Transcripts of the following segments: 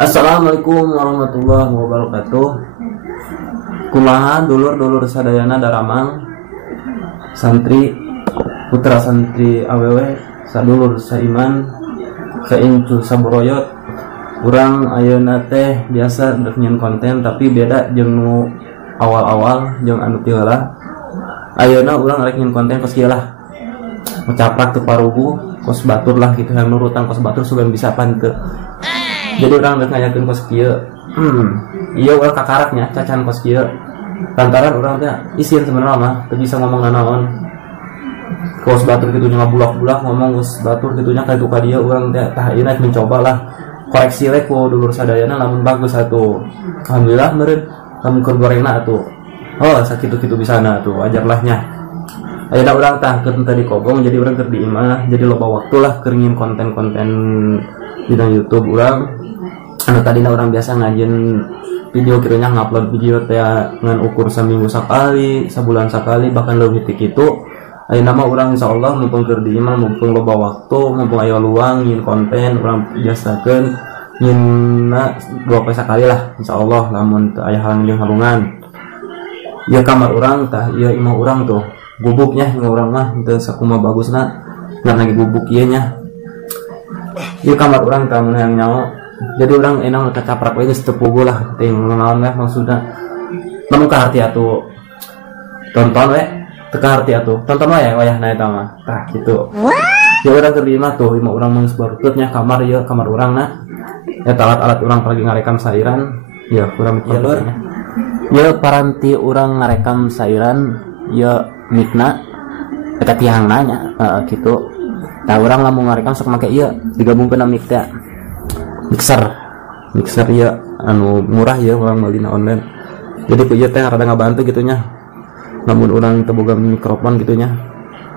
Assalamualaikum warahmatullahi wabarakatuh. Kumaha dulur-dulur sadayana daramang santri putra santri awewe sadulur saiman saincu saburoyot. Urang ayeuna teh biasa nyen konten tapi beda jeung nu awal-awal jeung anu teu heula. Ayeuna urang rek nyen konten kos kieu lah. Mencaplak teu parugu kos batur lah gitu yang nurutan kos batur sugan bisa panteu. Jadi orang udah ngajakin kos kieu. Iya urang kakaraknya cacan kos kieu. Lantaran orang teh isin sebenarnya mah teu bisa ngomong nanaon. Kos batur kitu nya bulak-bulak ngomong kos batur kitu nya ka dia urang teh tah ieu mencoba lah koreksi we ku dulur sadayana lamun bagus atuh. Alhamdulillah meureun lamun keur gorengna atuh. Oh sakitu-kitu bisana atuh ajarlah nya. Ayeuna urang tah keur tadi kobong jadi urang keur di imah jadi loba waktu lah keur ngin konten-konten di YouTube urang. Anu tadina orang biasa ngajin video kiranya ngupload video teh ngan ukur seminggu sekali, sebulan sekali, bahkan lebih ti kitu. Ayeuna mah urang insyaallah mumpung keur di imah, mumpung loba waktu, mumpung aya luang nyin konten urang biasakeun nyinna 2 poe sakali lah insyaallah lamun teu aya halang jeung halungan. Ieu kamar urang tah ieu imah urang tuh. Gubuknya ngan urang mah teu sakumaha bagusna, ngan lagi gubuk ieu nya. Ieu kamar urang tah mun hayang nyaho. Jadi orang enang kecaprak we geus teu puguh lah teh naon we maksudna. Lamun ka harti atuh tonton we, teu ka harti atuh tonton we wayahna eta mah. Tah kitu. Ya urang keur di imah tuh, imah urang geus barukeutnya kamar ieu kamar urangna. Eta alat-alat urang lagi ngarekam sairan, ya urang mikir nya. Ya paranti urang ngarekam sairan, ya mikna eta tiangna nya kitu. Tah urang lamun ngarekam sok make ieu digabungkeun mik teh. Mixer ya anu murah ya orang meulina online. Jadi ku ieu teh rada ngabantu gitunya. Namun orang teu boga mikrofon gitunya.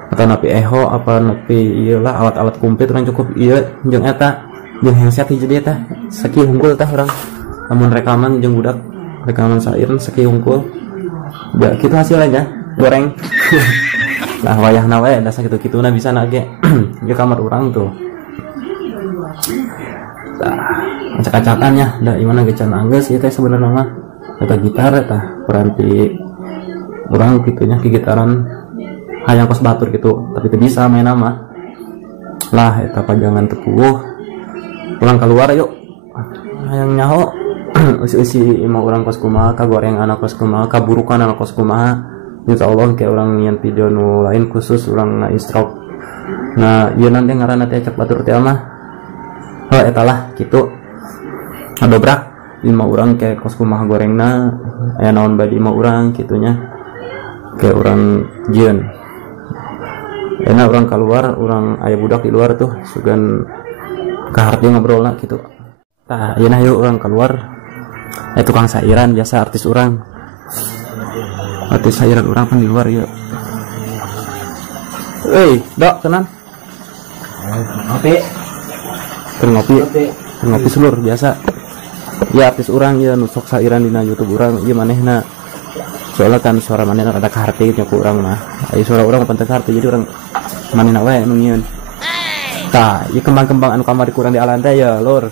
Atau napi eho apa napi ieu lah alat-alat komplit urang cukup ieu jeung eta jeung handset hiji dia teh sakieu hungkul tah urang. Namun rekaman jeung budak rekaman sairan sakieu hungkul. Ya kitu hasilnya goreng. Nah wayahna we da sakitu-kituna bisa na ge. Ieu kamar urang tuh. Acak-acakannya da gimana gecan anggeus ieu teh sebenarnya mah eta gitar tah peranti urang kitunya gitaran hayang kos batur gitu tapi teu bisa main mah lah eta pajangan teu puguh urang keluar yuk hayang nyaho usi-usi imah urang kos kumaha kagoreng anak kos kumaha kaburukan anak kos kumaha insyaallah kayak urang nyian video nu lain khusus urang nga-instruct nah ieu nanti ngaranna teh cak batur teh mah eta lah gitu adobrak imah urang kayak kos kumaha gorengna aya naon badi imah urang kitunya kayak urang jieun enak urang keluar urang aya budak di luar tuh sugan kaharti ngobrolna gitu tah ayeuna yuk urang keluar tukang sairan biasa artis sairan urang kan di luar yuk dok tenan ngopi seluruh biasa ya artis orang ya nusok sairan dina YouTube orang ieu manehna soalnya kan suara manehna rada kaharti nya ku urang mah aya suara urang pantang kaharti jadi urang manehna wae nu nyieun tah ieu kembang-kembang anu kamari ku urang di alan teh ya lur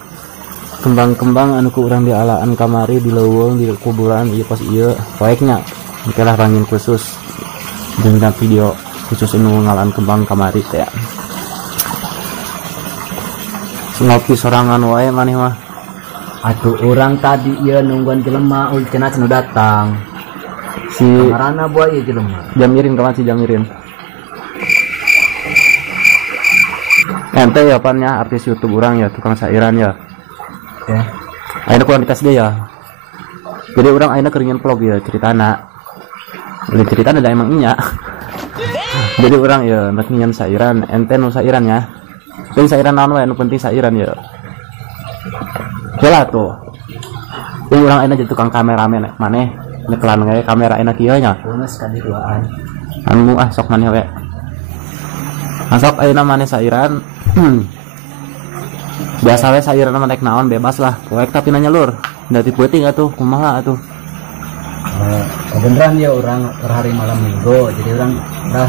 kembang-kembang anu ku urang di alaan kamari di leuweung di kuburan ieu pas ieu poeknya mikelah rangin khusus jeung video khusus anu ngalaan kembang kamari teh ngopi sorangan wae maneh mah atuh urang tadi ieu nungguan jelema ul cenah cenah datang si marana boy ieu jelema jamirin kawan si jamirin ente ya pannya artis YouTube urang ya tukang sairan ya ayeuna kurang dikas dia ya jadi urang ayeuna keur nyen vlog ya ceritana udah ceritana da emang nya jadi urang ya rek nyen sairan ente nu sairan ya penting sairan naon wae nu penting sairan ya. Heula tuh. Ini urang ayeuna jadi tukang kameramen maneh nyekelan gawe kamera enak ieu nya. Geus ka diduaan. Anu sok maneh we. Masuk ayeuna maneh sairan. Biasa we sairan mah rek naon bebas lah. Poek tapi nanya lur. Da ti peuting atuh kumaha atuh. Beneran ya orang per hari malam minggu jadi orang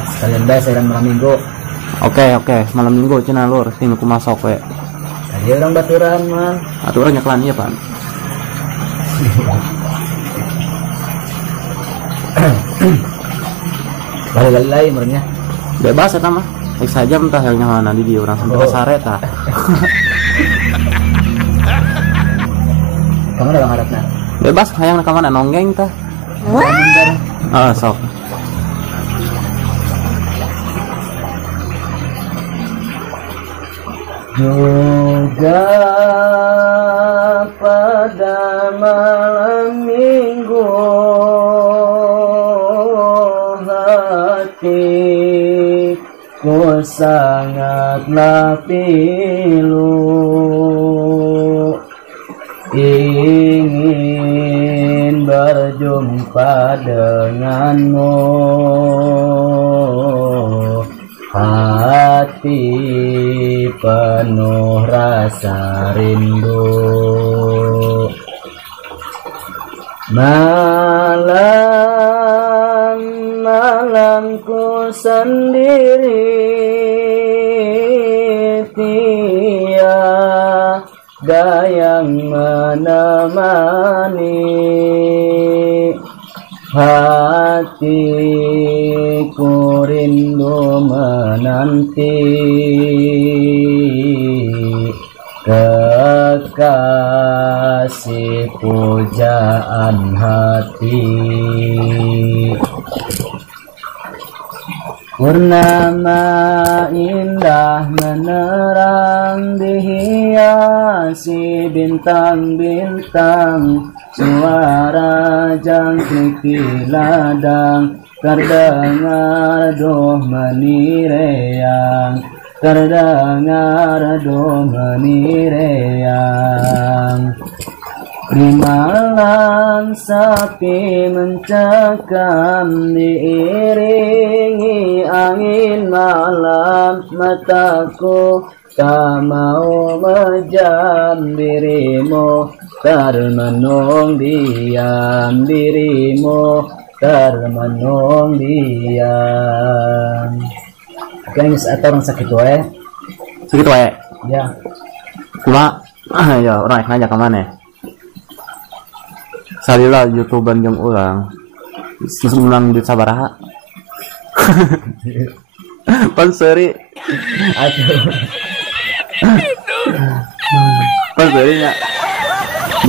sekalian bae sairan malam minggu. Oke, malam minggu cenah lur, ting ku masok we. Ya orang baturan mah. Aturan nyeklan ya, Pak. Lalai merenya. Bebas eta mah. Cek saja entah yang nyawana di orang sampai sare tah. Kamu udah ngarepna. Bebas hayang ka mana nonggeng tah. Ah, sok. Juga pada malam minggu hatiku sangatlah pilu, ingin berjumpa denganmu. Hati penuh rasa rindu, malam-malamku sendiri, tiada yang menemani. Hatiku rindu menanti kekasih pujaan hati. Purnama indah menerang dihiasi bintang-bintang, suara jangkrik di ladang terdengar doh menireyang, terdengar doh menireyang. Di malam sepi mencekam, diiringi angin malam, mataku tak mau mejam. Dirimu termenung diam, dirimu termenung diam. Kayaknya atau orang sakit wae. Sakit wae. Ya. Kula ya orang ngajak ke mana? Salila YouTuber jeung urang. Geus menang di sabaraha? Panseri. Aduh. Panseri nya.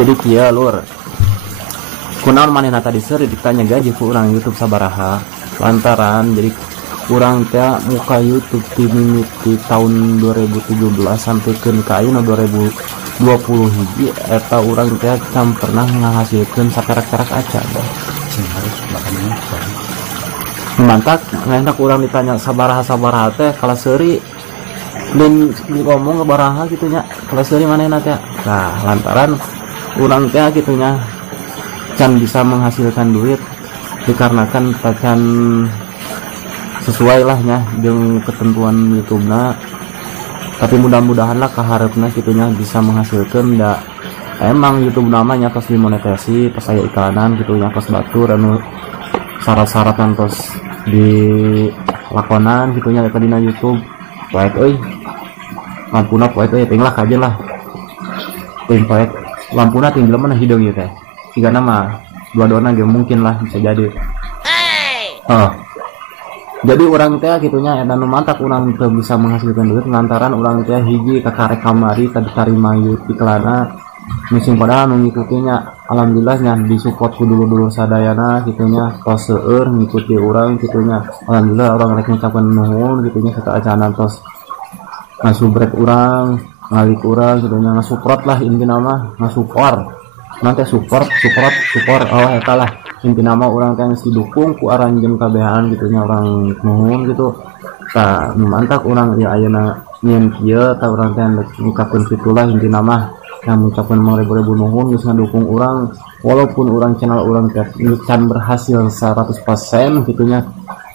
Jadi kieu lur. Kunaon manehna tadi seri ditanya gaji ku urang YouTube sabaraha? Lantaran jadi urang teh muka YouTube di mimiti tahun 2017 sampai ke ayeuna 2020 hiji eta urang teh can pernah ngahasilkeun saperak-perak aca. Harus makannya. Mantap, ngantak urang ditanya sabaraha teh kala seuri dan ngomong ke baraha gitu nya. Kala seuri manehna teh. Nah, lantaran urang teh gitu nya can bisa menghasilkan duit dikarenakan can sesuai lah nya dengan ketentuan YouTube-na. Tapi mudah-mudahan lah kaharepna gitunya bisa menghasilkan. Da emang YouTube namanya tos dimonetasi pas aya iklanan gitunya, pas batur anu syarat-syarat tos di lakonan gitunya tadi na YouTube. Poek euy lampuna poek euy ting lah kajen lah ting poek lampuna ting mana hidung ieu teh sigana mah dua-duana ge mungkin lah bisa jadi. Jadi orang teh gitunya eta nu mantap urang teu bisa menghasilkan duit lantaran urang teh hiji kakarek kamari tadi tarima iklana musim padahal nu ngikutinya alhamdulillahnya disupport ku dulu sadayana gitunya tos seueur ngikuti urang gitunya. Alhamdulillah urang rek ngucapkeun nuhun gitunya eta acanan tos ngasubrek urang ngalik urang gitunya ngasupport lah intina mah ngasupport nanti support oh eta lah intina mah urang teh geus didukung ku aranjeun kabehan gitunya urang nuhun gitu. Tah nu mantap urang ya ayeuna nyieun kieu tah urang teh ngucapkeun pitulah intina mah yang mengucapkan ribu nuhun geus ngadukung urang walaupun urang channel urang teh can berhasil 100% gitunya,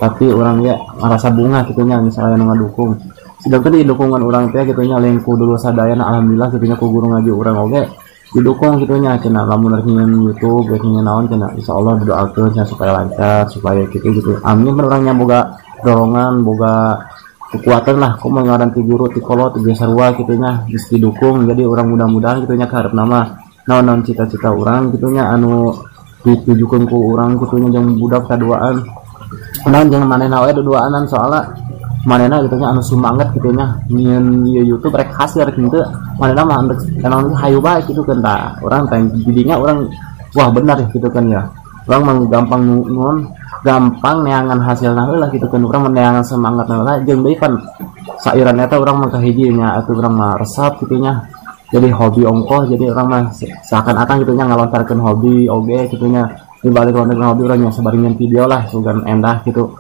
tapi urang ya ngerasa bunga gitunya misalnya nu ngadukung. Sedangkan di dukungan urang teh gitunya lengku dulu sadayana alhamdulillah gitunya ku guru ngaji urang oge didukung gitunya cenah lamun rek nyen YouTube rek nyen naon cenah insyaallah doakeun supaya lancar supaya gitu amin. Urangnya boga dorongan boga kekuatan lah kok mengaran ti guru ti kolot ti sarua gitunya geus didukung. Jadi orang mudah-mudahan gitunya karep nama naon cita-cita orang gitunya anu ditujukeun ku urang gitunya jeung budak saduaan. Naon jeung manehna we duduanan soalna manehna gitunya anu sumanget gitunya nyeun YouTube rek hasil rek henteu manehna mah naon hayu bae gitu kan tah urang teh jadinya urang wah benar gitu kan ya. Urang mah gampang nuhun gampang neangan hasilna heula gitu kan urang neangan semangatna heula jeung deui pan sairan eta urang mah kahiji nya atuh urang mah resep gitunya. Jadi hobi ongkoh jadi orang mah seakan-akan gitunya ngalontarkeun hobi oge gitunya dibalik lontarkeun hobi urang nya sabaringan video lah sugan endah gitu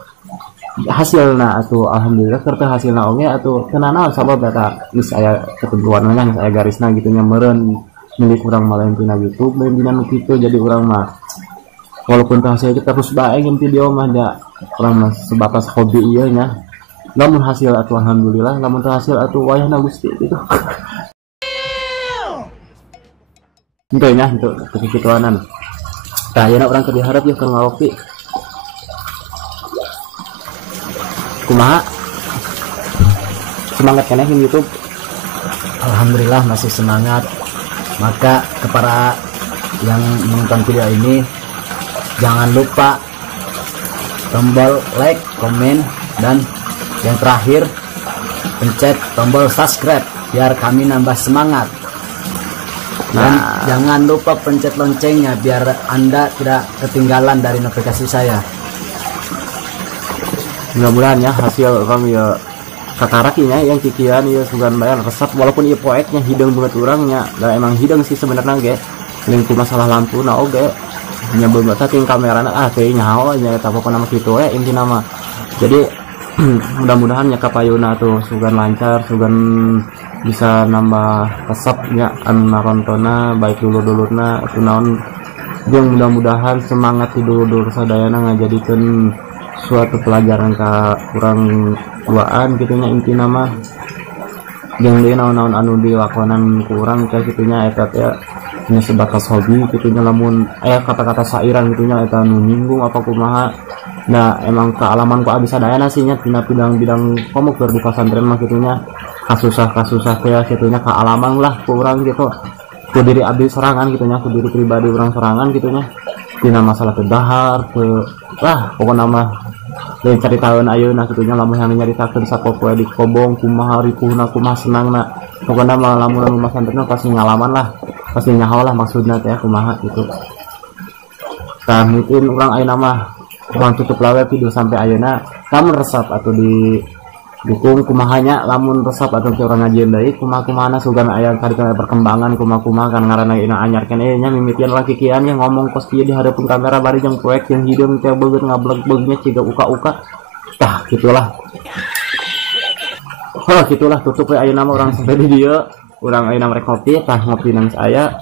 hasilna atuh alhamdulillah keur teu hasilna oge atuh kenana sabab eta geus aya ketentuanna geus aya garisna gitunya meureun milik urang mah lain tina YouTube lain tina nu kitu. Jadi urang mah walaupun teu hasil terus bae game video mah da urang mah sebatas hobi ieu nya. Lamun hasil atuh alhamdulillah lamun teu hasil atuh wayahna Gusti gitu. Itu nya untuk kekituanan. Tah ayeuna urang keur diharap ya keur ngalopi. Kumaha? Semangat keneh di YouTube. Alhamdulillah masih semangat. Maka kepada yang menonton video ini jangan lupa tombol like, komen, dan yang terakhir pencet tombol subscribe biar kami nambah semangat. Dan jangan lupa pencet loncengnya biar Anda tidak ketinggalan dari notifikasi saya. Mudah-mudahan ya hasil orang ya kakarakinya yang kikian ya sugan bayar resep walaupun ieu poeknya hidung banget urangnya da emang hidung sih sebenarnya ge lingku masalah lampu na oge nya beungeut saking kamerana teh nyaho nya eta pokona mah kitu we intina mah. Jadi mudah-mudahan ya kapayuna tuh sugan lancar sugan bisa nambah resepnya anu narontona baik dulur-dulurna atuh naon jeung mudah-mudahan semangat ti dulur-dulur sadayana ngajadikeun suatu pelajaran ka kurang duaan gitunya intina mah jeung deui naon-naon anu dilakonan ku urang teh gitunya eta teh nya sebatas hobi gitunya lamun aya kata-kata sairan gitunya eta nu nyinggung apa kumaha. Nah emang kealaman ku abis sadayana sih nya tina bidang komuk keur di pesantren mah gitunya kasusah teh gitunya kealaman lah ku urang gitu ku diri abdi sorangan gitunya ku diri pribadi urang sorangan gitunya tina masalah kedahar ke lah pokokna mah lain caritaeun ayeuna gitunya lamun yang nyaritakeun sapopoe di kobong kumaha ripuhna kumaha senangna pokokna mah lamun anu pesantren pasti ngalaman lah pasti nyaho lah maksudna teh kumaha gitu. Tah mungkin urang ayeuna mah urang tutup lawe video sampai ayeuna lamun resep atau di dukung kumahanya lamun resep atau orang ngajieun deui kumaha-kumahana sugan aya karita perkembangan kumaha-kumaha kan ngaranna ina anyar keneh nya mimitian laki kian yang ngomong kos kieu di hareupeun kamera bari jeung proyek yang hideung teh beugeut ngableg-begnya ciga uka-uka. Tah gitulah. Gitulah tutup we ayeuna mah urang sampai di dieu urang ayeuna rek ngopi tah ngopi nang saya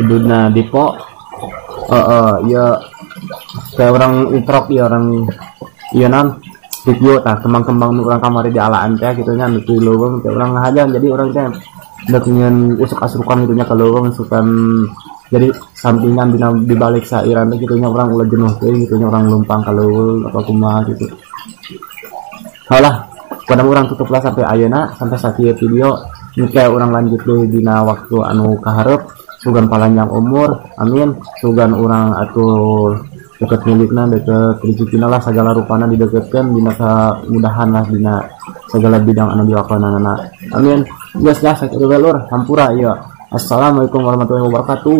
iduna dipo ya kayak orang introk ya orang iya nan video tah kembang-kembang orang kamari di alaan teh gitunya nu teu leuweung teh urang ngahajan jadi orang teh dek nyeun usuk asukan gitunya ka leuweung sukan jadi sampingan di balik sairan teh gitunya orang ulah jenuh teh gitunya orang lumpang ka leuweung apa kumaha gitu. Halah pada orang tutuplah sampai ayeuna sampai sakieu video nu kayak orang lanjut deui dina waktu anu kaharep sugan panjang umur amin sugan orang atuh deket milikna deket rezekina lah segala rupana dideketkan dina kemudahan lah dina segala bidang anu dilakonana amin. Geus dah sakitu we lur hampura ieu. Assalamualaikum warahmatullahi wabarakatuh.